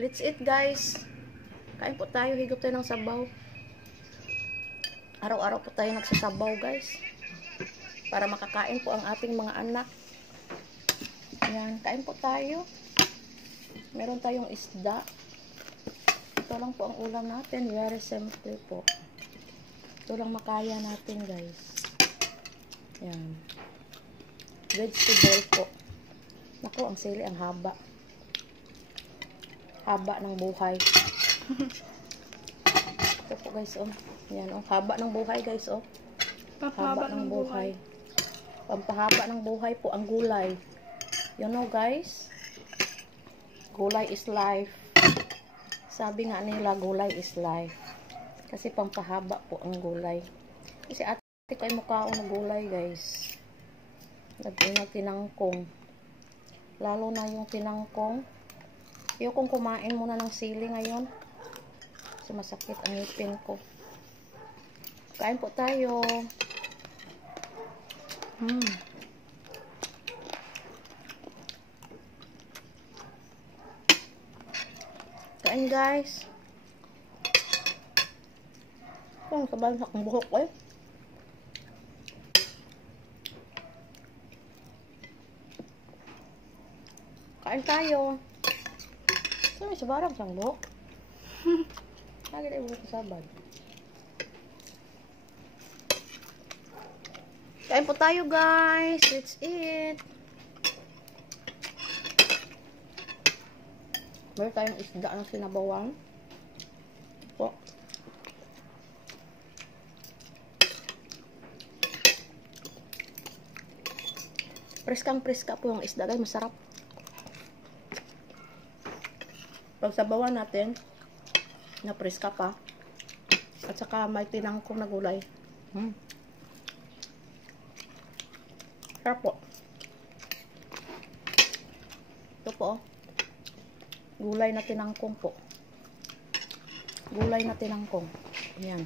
Let's eat, guys. Kain po tayo. Higop tayo ng sabaw. Araw-araw po tayo nagsasabaw, guys. Para makakain po ang ating mga anak. Ayan. Kain po tayo. Meron tayong isda. Ito lang po ang ulam natin. Very simple po. Ito lang makaya natin, guys. Ayan. Vegetable po. Naku, ang sili, ang haba. Haba ng buhay. Ito po, guys, oh. Yan, oh. Haba ng buhay, guys, oh. Haba ng buhay. Pampahaba ng buhay po ang gulay. You know, guys? Gulay is life. Sabi nga nila, gulay is life. Kasi pampahaba po ang gulay. Kasi ate ko ay mukhaon ng gulay, guys. Tinangkong. Lalo na yung tinangkong. Yung kung kumain muna ng sili ngayon. Kasi masakit ang ngipin ko. Kain po tayo. Kain, guys. Ang kabansak ng buhok ko eh. Kain tayo. Ano sa barang sang buhok? Lagi tayo buhok sa sabad. Kain po tayo, guys. Let's eat. Meron tayong isda ng sinabawan. Po. Preskang-preska po yung isda, guys. Masarap. Pag sabawan natin, na preska pa. At saka may tinangkong na gulay. Sarap po. Ito po. Gulay na tinangkong po. Gulay na tinangkong. Ayan.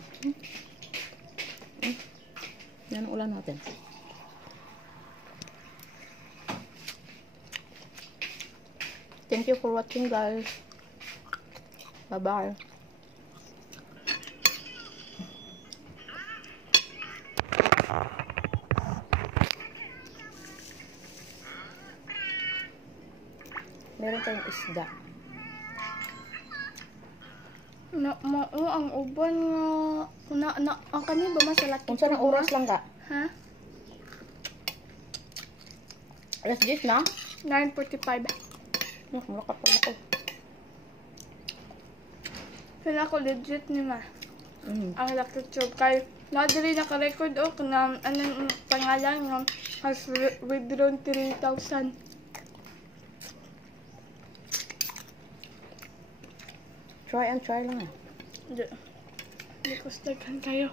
Yan ang ulam natin. Thank you for watching, guys. Bye-bye. Meron tayong isda. Ang uban nga ang kani ba masalat Kung saan ang oras lang ka? Ha? Alas 10 na? 9:45. Malakat pa ako. Kaya ako legit ni ma. Ang electric tube kay nadali naka-record kung anong pangalan nga has withdrawn 3,000. Try and try lang. Hindi ko staghan kayo.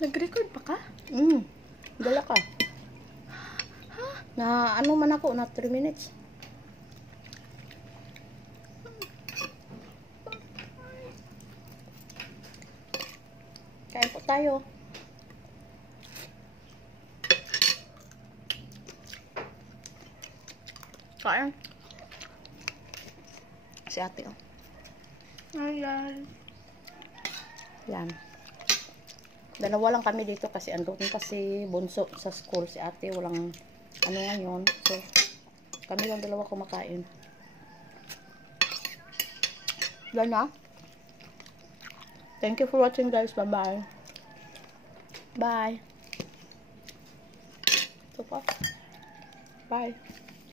Nag-record pa ka? Dala ka. Na ano man ako, na 3 minutes. Kain po tayo. Kain. Si ate, oh. Ayan. Yan. Dalawa lang kami dito kasi andun pa si Bunso sa school. Si ate walang ano ngayon. So, kami lang dalawa kumakain. Yan na. Thank you for watching, guys. Bye-bye. Bye. Ito pa. Bye.